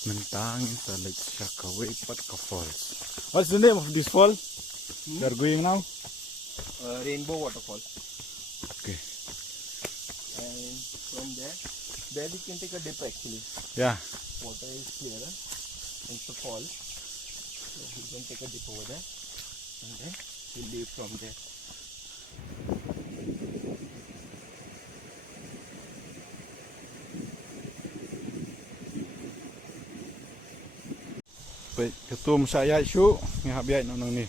Mentangin sa Lake Shakaway Falls. What's the name of this fall? We are going now? Rainbow waterfall. Okay. And from there we can take a dip actually. Yeah. Water is clearer and it's a fall. So we can take a dip over there and then we'll leave from there. Baik, ketum saya syuk ni habiat nang ni.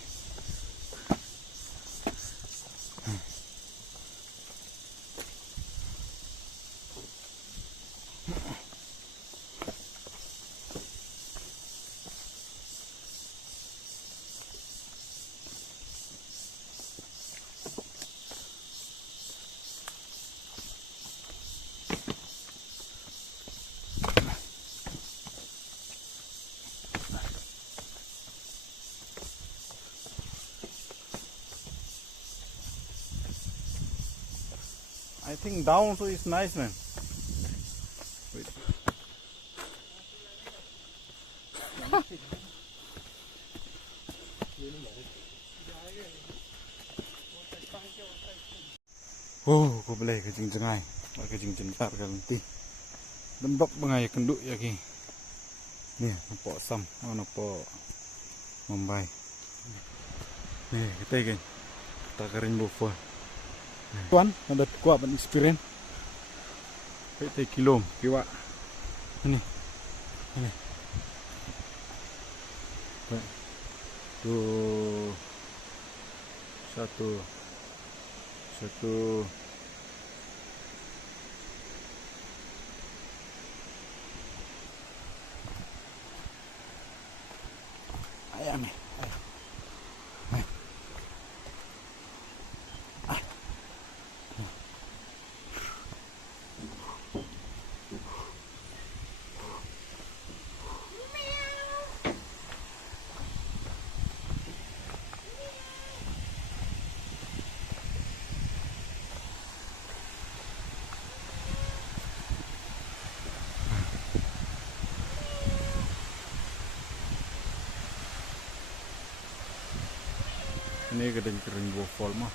I think down so it's nice, man. Wait. Oh, ko boleh ke jeng-jengai. Ke jeng-jentar kan nanti. Lembab bangai kenduk ya ki. Ni nampak sam, nampak Mumbai. Ni kita kan. Kita ke Rainbow Fall. Tuan, ada kuat ban experience. Kita kilom, kiwa. Ini. Ini. Tuh. Satu. Ayam ni. Ini kedai Rainbow Fall mah.